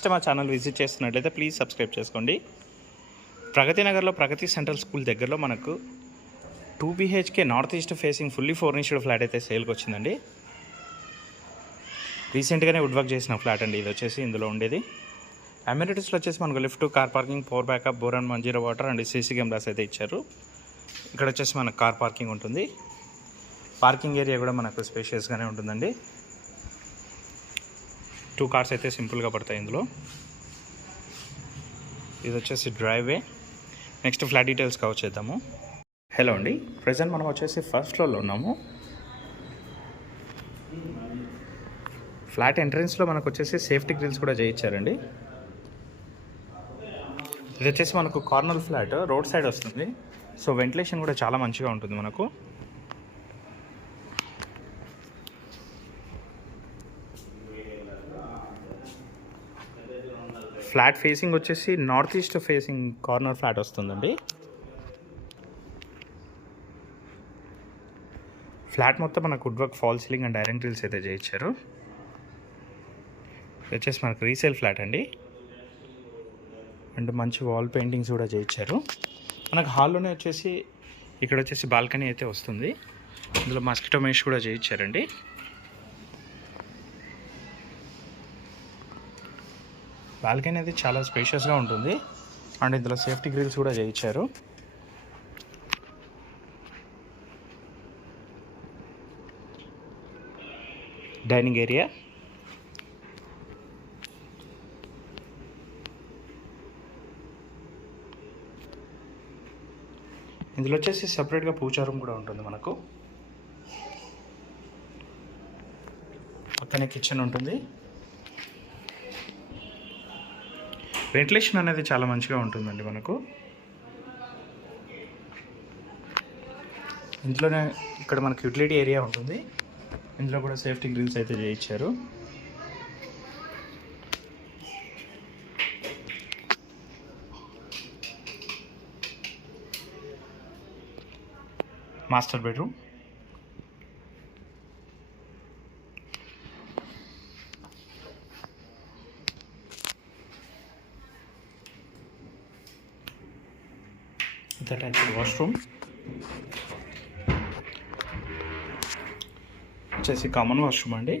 ఫస్ట్ మా channel visit చేస్తున్నట్లయితే please subscribe చేసుకోండి. ప్రగతి నగర్లో ప్రగతి సెంట్రల్ స్కూల్ దగ్గరలో మనకు 2 BHK north east facing fully furnished flat అయితే సేల్కి వచ్చిందండి. రీసెంట్గానే వుడ్ వర్క్ చేసిన ఫ్లాట్ అండి. ఇది వచ్చేసి ఇందులో ఉండేది. అమ్యూనిటీస్లో వచ్చేసి మనకు lift, car parking, power backup, bore and Manjira water and CC cameras అయితే ఇచ్చారు. ఇక్కడ వచ్చేసి మనకు కార్ పార్కింగ్ ఉంటుంది. పార్కింగ్ ఏరియా కూడా మనకు స్పేషియస్గానే ఉంటుందండి. 2 కార్స్ అయితే సింపుల్గా పడతాయి ఇందులో. ఇది వచ్చేసి డ్రైవే. నెక్స్ట్ ఫ్లాట్ డీటెయిల్స్ కవర్ చేద్దాము. హలో అండి, ప్రజెంట్ మనం వచ్చేసి ఫస్ట్ ఫ్లోర్లో ఉన్నాము. ఫ్లాట్ ఎంట్రన్స్లో మనకు వచ్చేసి సేఫ్టీ గ్రిల్స్ కూడా చేయించారండి. ఇది వచ్చేసి మనకు కార్నర్ ఫ్లాట్, రోడ్ సైడ్ వస్తుంది. సో వెంటిలేషన్ కూడా చాలా మంచిగా ఉంటుంది మనకు. ఫ్లాట్ ఫేసింగ్ వచ్చేసి north east facing corner flat వస్తుందండి. ఫ్లాట్ మొత్తం మనకు wood work, fall ceiling and iron grills అయితే చేయించారు. ఇది వచ్చేసి మనకు రీసేల్ ఫ్లాట్ అండి. అండ్ మంచి వాల్ పెయింటింగ్స్ కూడా చేయించారు. మనకు హాల్లోనే వచ్చేసి ఇక్కడ వచ్చేసి బాల్కనీ అయితే వస్తుంది. ఇందులో మస్కిటో మెష్ కూడా చేయించారండి. బాల్కనీ అయితే చాలా స్పేషియస్గా ఉంటుంది. అండ్ ఇందులో సేఫ్టీ గ్రిల్స్ కూడా చేయించారు. డైనింగ్ ఏరియా, ఇందులో వచ్చేసి సపరేట్గా పూజా రూమ్ కూడా ఉంటుంది మనకు. పక్కనే కిచెన్ ఉంటుంది. వెంటిలేషన్ అనేది చాలా మంచిగా ఉంటుందండి మనకు. ఇందులోనే ఇక్కడ మనకు యూటిలిటీ ఏరియా ఉంటుంది. ఇందులో కూడా సేఫ్టీ గ్రిల్స్ అయితే చేయించారు. మాస్టర్ బెడ్రూమ్, అటాచ్డ్ వాష్రూమ్, వచ్చేసి కామన్ వాష్రూమ్ అండి.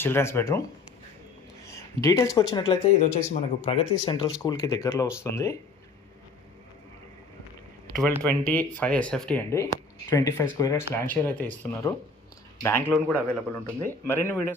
Children's bedroom. డీటెయిల్స్కి వచ్చినట్లయితే ఇది వచ్చేసి మనకు ప్రగతి సెంట్రల్ స్కూల్కి దగ్గరలో వస్తుంది. 1225 SFT అండి. 25 స్క్వేర్ యార్డ్స్ ల్యాండ్ షేర్ అయితే ఇస్తున్నారు. బ్యాంక్ లోన్ కూడా అవైలబుల్ ఉంటుంది. మరిన్ని వీడియోస్